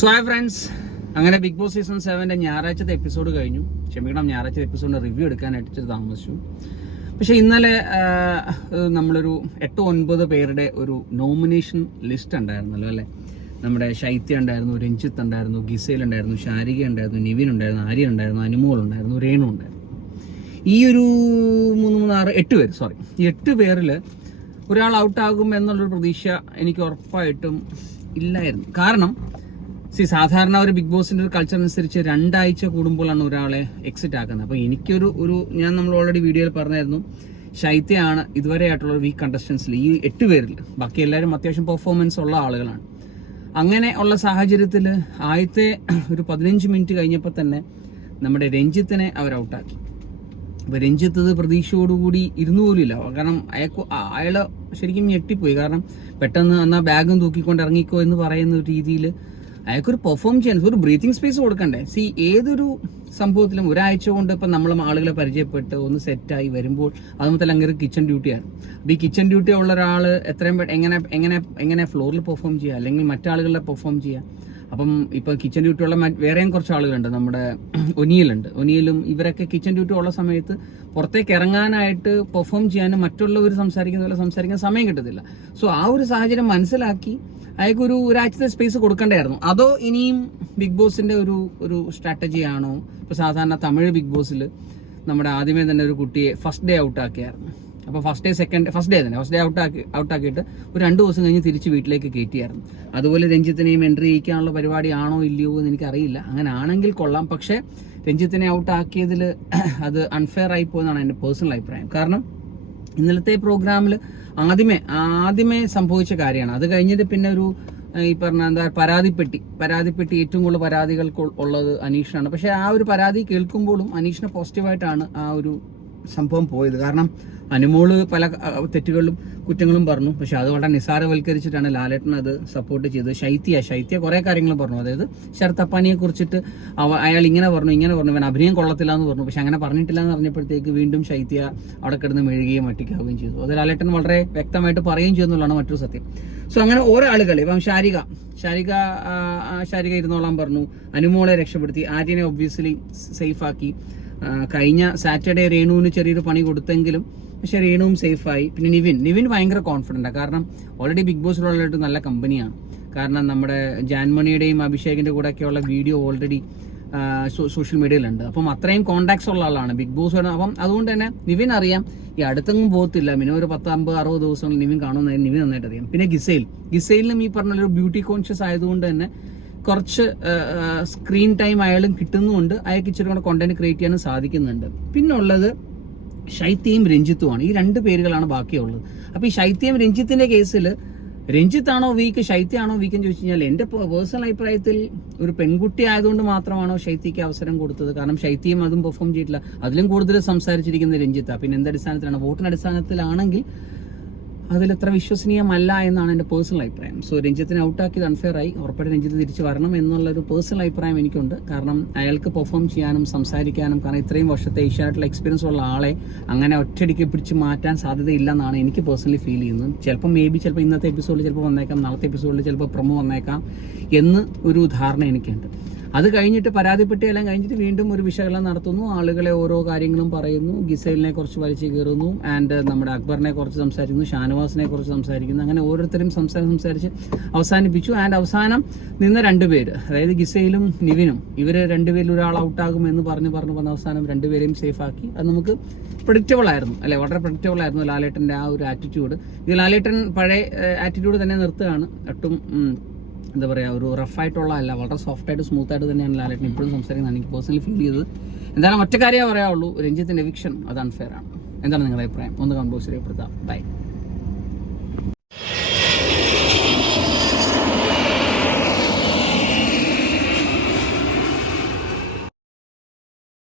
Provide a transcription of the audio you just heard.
So hi friends അങ്ങനെ big boss season സെവന്റെ ഞായറാഴ്ചത്തെ എപ്പിസോഡ് കഴിഞ്ഞു. ക്ഷമിക്കണം ഞായറാഴ്ച എപ്പിസോഡിന്റെ റിവ്യൂ എടുക്കാനായിട്ട് താമസിച്ചു. പക്ഷേ ഇന്നലെ നമ്മളൊരു എട്ട് ഒൻപത് പേരുടെ ഒരു നോമിനേഷൻ ലിസ്റ്റ് ഉണ്ടായിരുന്നല്ലോ അല്ലേ? നമ്മുടെ ശൈത്യ ഉണ്ടായിരുന്നു രഞ്ജിത്ത് ഉണ്ടായിരുന്നു ഗിസേൽ ഉണ്ടായിരുന്നു ശാരിക ഉണ്ടായിരുന്നു നിവിൻ ഉണ്ടായിരുന്നു ആര്യൻ ഉണ്ടായിരുന്നു അനുമോൾ ഉണ്ടായിരുന്നു രേണു ഉണ്ടായിരുന്നു. ഈ ഒരു മൂന്ന് മൂന്ന് ആറ് എട്ട് പേര് സോറി ഈ എട്ട് പേരിൽ ഒരാൾ ഔട്ടാകും എന്നുള്ളൊരു പ്രതീക്ഷ എനിക്ക് ഉറപ്പായിട്ടും ഇല്ലായിരുന്നു. കാരണം സി സാധാരണ ഒരു ബിഗ് ബോസിന്റെ ഒരു കൾച്ചർ അനുസരിച്ച് രണ്ടാഴ്ച കൂടുമ്പോഴാണ് ഒരാളെ എക്സിറ്റ് ആക്കുന്നത്. അപ്പോൾ എനിക്കൊരു ഒരു ഞാൻ നമ്മൾ ഓൾറെഡി വീഡിയോയിൽ പറഞ്ഞായിരുന്നു ശൈത്യാണ് ഇതുവരെ ആയിട്ടുള്ള വീക്ക് കണ്ടസ്റ്റൻസിൽ ഈ എട്ട് പേരിൽ ബാക്കി എല്ലാവരും അത്യാവശ്യം പെർഫോമൻസ് ഉള്ള ആളുകളാണ്. അങ്ങനെ ഉള്ള സാഹചര്യത്തിൽ ആദ്യത്തെ ഒരു പതിനഞ്ച് മിനിറ്റ് കഴിഞ്ഞപ്പോൾ തന്നെ നമ്മുടെ രഞ്ജിത്തിനെ അവർ ഔട്ടാക്കി അപ്പൊ രഞ്ജിത്ത് അത് പ്രതീക്ഷയോടുകൂടി ഇരുന്നു പോലുമില്ല കാരണം അയാൾക്ക് അയാൾ ശരിക്കും ഞെട്ടിപ്പോയി. കാരണം പെട്ടെന്ന് എന്നാ ബാഗും തൂക്കിക്കൊണ്ട് ഇറങ്ങിക്കോ എന്ന് പറയുന്ന രീതിയിൽ അയാൾക്കൊരു പെർഫോം ചെയ്യാൻ ഒരു ബ്രീത്തിങ് സ്പേസ് കൊടുക്കണ്ടേ? സി ഏതൊരു സംഭവത്തിലും ഒരാഴ്ച കൊണ്ട് ഇപ്പം നമ്മൾ ആളുകളെ പരിചയപ്പെട്ട് ഒന്ന് സെറ്റായി വരുമ്പോൾ അത് മുതൽ അങ്ങനെ കിച്ചൺ ഡ്യൂട്ടിയാണ് അപ്പോൾ ഈ കിച്ചൺ ഡ്യൂട്ടി ഉള്ള ഒരാൾ എത്രയും എങ്ങനെ എങ്ങനെ എങ്ങനെ ഫ്ലോറിൽ പെർഫോം ചെയ്യുക? അല്ലെങ്കിൽ മറ്റാളുകളെ പെർഫോം ചെയ്യുക? അപ്പം ഇപ്പൊ കിച്ചൺ ഡ്യൂട്ടി ഉള്ള വേറെയും കുറച്ച് ആളുകളുണ്ട്. നമ്മുടെ ഒനിയലുണ്ട്. ഒനിയലും ഇവരൊക്കെ കിച്ചൺ ഡ്യൂട്ടി ഉള്ള സമയത്ത് പുറത്തേക്ക് ഇറങ്ങാനായിട്ട് പെർഫോം ചെയ്യാനും മറ്റുള്ളവർ സംസാരിക്കുന്ന പോലെ സംസാരിക്കാൻ സമയം കിട്ടത്തില്ല. സോ ആ ഒരു സാഹചര്യം മനസ്സിലാക്കി അയാൾക്ക് ഒരു ഒരാഴ്ചത്തെ സ്പേസ് കൊടുക്കണ്ടായിരുന്നു. അതോ ഇനിയും ബിഗ് ബോസിന്റെ ഒരു ഒരു സ്ട്രാറ്റജി ആണോ? സാധാരണ തമിഴ് ബിഗ് ബോസിൽ നമ്മുടെ ആദ്യമേ തന്നെ ഒരു കുട്ടിയെ ഫസ്റ്റ് ഡേ ഔട്ട് ആക്കിയായിരുന്നു. അപ്പോൾ first day second first day തന്നെ. ഫസ്റ്റ് ഡേ ഔട്ട് ആക്കി ഔട്ട് ആക്കിയിട്ട് ഒരു രണ്ട് ദിവസം കഴിഞ്ഞ് തിരിച്ച് വീട്ടിലേക്ക് കയറ്റിയായിരുന്നു. അതുപോലെ രഞ്ജിത്തിനെയും എൻട്രി ചെയ്യിക്കാനുള്ള പരിപാടി ആണോ ഇല്ലയോ എന്ന് എനിക്കറിയില്ല. അങ്ങനെ ആണെങ്കിൽ കൊള്ളാം. പക്ഷേ രഞ്ജിത്തിനെ ഔട്ട് ആക്കിയതിൽ അത് അൺഫെയർ ആയി പോയെന്നാണ് എന്റെ പേഴ്സണൽ അഭിപ്രായം. കാരണം ഇന്നലത്തെ പ്രോഗ്രാമിൽ ആദ്യമേ ആദ്യമേ സംഭവിച്ച കാര്യമാണ്. അത് കഴിഞ്ഞിട്ട് പിന്നെ ഒരു ഈ പറഞ്ഞ എന്താ പരാതിപ്പെട്ടി. പരാതിപ്പെട്ടി ഏറ്റവും കൂടുതൽ പരാതികൾ ഉള്ളത് അനീഷിനാണ്. പക്ഷേ ആ ഒരു പരാതി കേൾക്കുമ്പോഴും അനീഷിനെ പോസിറ്റീവായിട്ടാണ് ആ ഒരു സംഭവം പോയത്. കാരണം അനുമോൾ പല തെറ്റുകളും കുറ്റങ്ങളും പറഞ്ഞു. പക്ഷെ അത് വളരെ നിസ്സാരവൽക്കരിച്ചിട്ടാണ് ലാലേട്ടൻ അത് സപ്പോർട്ട് ചെയ്തത്. ശൈത്യ ശൈത്യ കുറെ കാര്യങ്ങൾ പറഞ്ഞു. അതായത് ശരത്തപ്പാനിയെ കുറിച്ചിട്ട് അവ അയാൾ ഇങ്ങനെ പറഞ്ഞു ഇങ്ങനെ പറഞ്ഞു. ഇവൻ അഭിനയം കൊള്ളത്തില്ല എന്ന് പറഞ്ഞു. പക്ഷെ അങ്ങനെ പറഞ്ഞിട്ടില്ല എന്ന് പറഞ്ഞപ്പോഴത്തേക്ക് വീണ്ടും ശൈത്യ അവിടെ കിടന്ന് മെഴുകുകയും മട്ടിക്കാവുകയും ചെയ്തു. അത് ലാലേട്ടൻ വളരെ വ്യക്തമായിട്ട് പറയുകയും ചെയ്യുന്നുള്ളതാണ് മറ്റൊരു സത്യം. സോ അങ്ങനെ ഓരോ ആളുകൾ ഇപ്പം ശാരിക ശാരിക ശാരിക ഇരുന്നോളാൻ പറഞ്ഞു. അനുമോളെ രക്ഷപ്പെടുത്തി. ആര്യനെ ഒബ്വിയസ്ലി സേഫ് ആക്കി. കഴിഞ്ഞ സാറ്റർഡേ രേണുവിന് ചെറിയൊരു പണി കൊടുത്തെങ്കിലും പക്ഷെ രേണുവും സേഫായി പിന്നെ നിവിൻ. നിവിൻ ഭയങ്കര കോൺഫിഡന്റാണ് കാരണം ഓൾറെഡി ബിഗ് ബോസിലുള്ളതായിട്ട് നല്ല കമ്പനിയാണ് കാരണം നമ്മുടെ ജാൻമണിയുടെയും അഭിഷേകിന്റെ കൂടെ ഒക്കെയുള്ള വീഡിയോ ഓൾറെഡി സോഷ്യൽ മീഡിയയിലുണ്ട് അപ്പം അത്രയും കോണ്ടാക്ട്സ് ഉള്ള ആളാണ് ബിഗ് ബോസ് അപ്പം അതുകൊണ്ട് തന്നെ നിവിൻ അറിയാം ഈ അടുത്തെങ്ങും പോകത്തില്ല. മിനിമം ഒരു പത്ത് അമ്പത് അറുപത് ദിവസങ്ങൾ നിവിൻ കാണുമെന്ന് നിവിൻ നന്നായിട്ട് അറിയാം. പിന്നെ ഗിസൈൽ. ഗിസൈലിനും ഈ പറഞ്ഞ ഒരു ബ്യൂട്ടി കോൺഷ്യസ് ആയതുകൊണ്ട് തന്നെ കുറച്ച് സ്ക്രീൻ ടൈം അയാളും കിട്ടുന്നുമുണ്ട്. അയാൾക്ക് ഇച്ചിരി കൂടെ കോണ്ടന്റ് ക്രിയേറ്റ് ചെയ്യാനും സാധിക്കുന്നുണ്ട്. പിന്നുള്ളത് ശൈത്യയും രഞ്ജിത്തുമാണ്. ഈ രണ്ട് പേരുകളാണ് ബാക്കിയുള്ളത്. അപ്പൊ ഈ ശൈത്യം രഞ്ജിത്തിന്റെ കേസിൽ രഞ്ജിത്താണോ വീക്ക് ശൈത്യമാണോ വീക്ക് എന്ന് ചോദിച്ചു കഴിഞ്ഞാൽ എന്റെ പേഴ്സണൽ അഭിപ്രായത്തിൽ ഒരു പെൺകുട്ടി ആയതുകൊണ്ട് മാത്രമാണോ ശൈത്യക്ക് അവസരം കൊടുത്തത്. കാരണം ശൈത്യം അതും പെർഫോം ചെയ്തിട്ടില്ല. അതിലും കൂടുതൽ സംസാരിച്ചിരിക്കുന്നത് രഞ്ജിത്ത. പിന്നെ എന്ത് അടിസ്ഥാനത്തിലാണ്? വോട്ടിന്റെ അടിസ്ഥാനത്തിലാണെങ്കിൽ അതിലത്ര വിശ്വസനീയമല്ല എന്നാണ് എന്റെ പേഴ്സണൽ അഭിപ്രായം. സോ രഞ്ജിത്തിനെ ഔട്ടാക്കിയത് അൺഫെയർ ആയി. ഉറപ്പായിട്ട് രഞ്ജിത്ത് തിരിച്ചു വരണം എന്നുള്ളൊരു പേഴ്സണൽ അഭിപ്രായം എനിക്കുണ്ട്. കാരണം അയാൾക്ക് പെർഫോം ചെയ്യാനും സംസാരിക്കാനും കാരണം ഇത്രയും വർഷത്തെ ഏഷ്യാനായിട്ടുള്ള എക്സ്പീരിയൻസ് ഉള്ള ആളെ അങ്ങനെ ഒറ്റയടിക്ക് പിടിച്ച് മാറ്റാൻ സാധ്യതയില്ലെന്നാണ് എനിക്ക് പേഴ്സണലി ഫീൽ ചെയ്യുന്നത്. ചിലപ്പോൾ മേ ബി ചിലപ്പോൾ ഇന്നത്തെ എപ്പിസോഡിൽ ചിലപ്പോൾ വന്നേക്കാം നാളത്തെ എപ്പിസോഡിൽ ചിലപ്പോൾ പ്രൊമോ വന്നേക്കാം എന്ന് ഒരു ധാരണ എനിക്കുണ്ട്. അത് കഴിഞ്ഞിട്ട് പരാതിപ്പെട്ടിയെല്ലാം കഴിഞ്ഞിട്ട് വീണ്ടും ഒരു വിശകലനം നടത്തുന്നു. ആളുകളെ ഓരോ കാര്യങ്ങളും പറയുന്നു. ഗിസൈലിനെ കുറിച്ച് വലിച്ചു കയറുന്നു ആൻഡ് നമ്മുടെ അക്ബറിനെ കുറിച്ച് സംസാരിക്കുന്നു. ഷാനവാസിനെ കുറിച്ച് സംസാരിക്കുന്നു. അങ്ങനെ ഓരോരുത്തരും സംസാരം സംസാരിച്ച് അവസാനിപ്പിച്ചു. ആൻഡ് അവസാനം നിന്ന രണ്ടുപേര് അതായത് ഗിസൈലും നിവിനും ഇവർ രണ്ടുപേരിൽ ഒരാൾ ഔട്ടാകും എന്ന് പറഞ്ഞ് പറഞ്ഞ് പറഞ്ഞ അവസാനം രണ്ടുപേരെയും സേഫ് ആക്കി. അത് നമുക്ക് പ്രഡിക്റ്റബിൾ ആയിരുന്നു അല്ലെ? വളരെ പ്രഡിക്റ്റബിൾ ആയിരുന്നു ലാലേട്ടന്റെ ആ ഒരു ആറ്റിറ്റ്യൂഡ് ഇത് ലാലേട്ടൻ പഴയ ആറ്റിറ്റ്യൂഡ് തന്നെ നിർത്തുകയാണ്. ഒട്ടും എന്താ പറയുക ഒരു റഫായിട്ടുള്ള അല്ല വളരെ സോഫ്റ്റ് ആയിട്ട് സ്മൂത്ത് ആയിട്ട് തന്നെയാണ് ലാലേട്ടൻ ഇപ്പോഴും സംസാരിക്കുന്നത്. എനിക്ക് പേഴ്സണലി ഫീൽ ചെയ്തത്. എന്തായാലും ഒറ്റ കാര്യമേ പറയാവുള്ളൂ രഞ്ജിത്തിന്റെ എവിക്ഷൻ അത് അൺഫെയർ ആണ്. എന്താണ് നിങ്ങളുടെ അഭിപ്രായം? ഒന്ന് കമ്പോസ് ചെയ്യപ്പെടുത്താം ബൈ